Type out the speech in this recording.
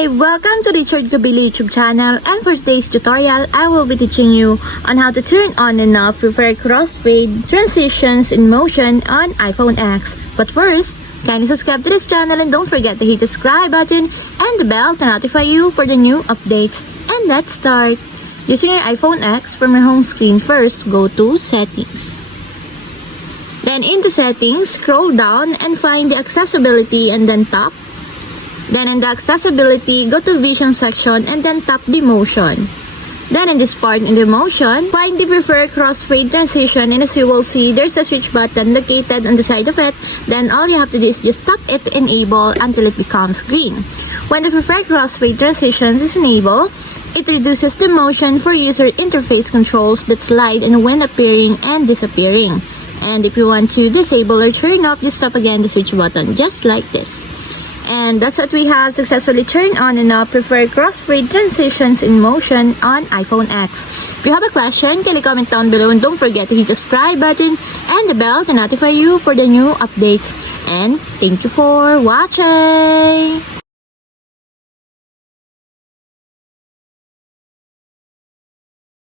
Hi! Welcome to Richard Gabili YouTube channel, and for today's tutorial, I will be teaching you on how to turn on and off preferred crossfade transitions in motion on iPhone X. But first, kindly subscribe to this channel and don't forget to hit the subscribe button and the bell to notify you for the new updates. And let's start! Using your iPhone X, from your home screen, first go to Settings. Then into Settings, scroll down and find the Accessibility and then tap. Then in the Accessibility, go to Vision section and then tap the Motion. Then in this part in the Motion, find the Preferred Crossfade Transition, and as you will see, there's a switch button located on the side of it. Then all you have to do is just tap it to enable until it becomes green. When the Preferred Crossfade Transitions is enabled, it reduces the motion for user interface controls that slide and when appearing and disappearing. And if you want to disable or turn off, just tap again the switch button, just like this. And that's what we have successfully turned on and off preferred crossfade transitions in motion on iPhone X. If you have a question, kindly comment down below and don't forget to hit the subscribe button and the bell to notify you for the new updates. And thank you for watching!